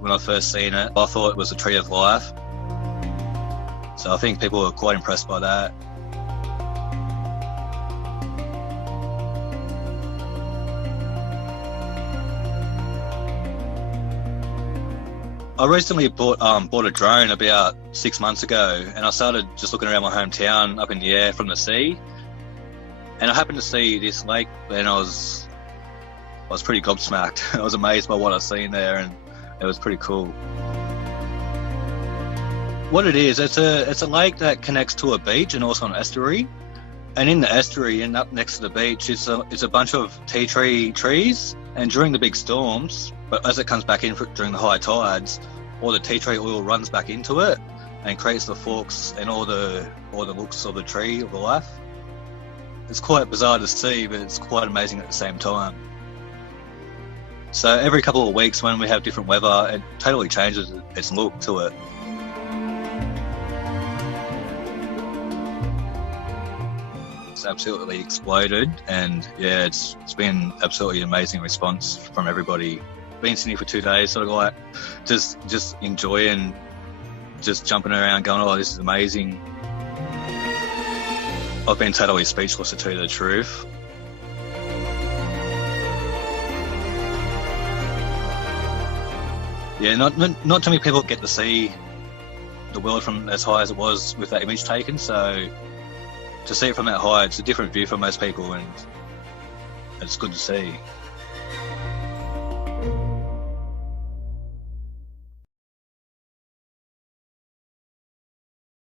when I first seen it. I thought it was a tree of life. So I think people were quite impressed by that. I recently bought a drone about 6 months ago, and I started just looking around my hometown up in the air from the sea, and I happened to see this lake, and I was pretty gobsmacked. I was amazed by what I seen there, and it was pretty cool. What it is, it's a lake that connects to a beach and also an estuary, and in the estuary and up next to the beach it's a bunch of tea tree trees, and during the big storms, but as it comes back in during the high tides, all the tea tree oil runs back into it and creates the forks and all the looks of the tree of the life. It's quite bizarre to see, but it's quite amazing at the same time. So every couple of weeks when we have different weather, it totally changes its look to it. It's absolutely exploded, and yeah, it's been absolutely amazing response from everybody. Been in Sydney for 2 days, sort of like just enjoying, just jumping around, going, oh, this is amazing. I've been totally speechless, to tell you the truth. Yeah, not too many people get to see the world from as high as it was with that image taken, so to see it from that high, it's a different view for most people, and it's good to see.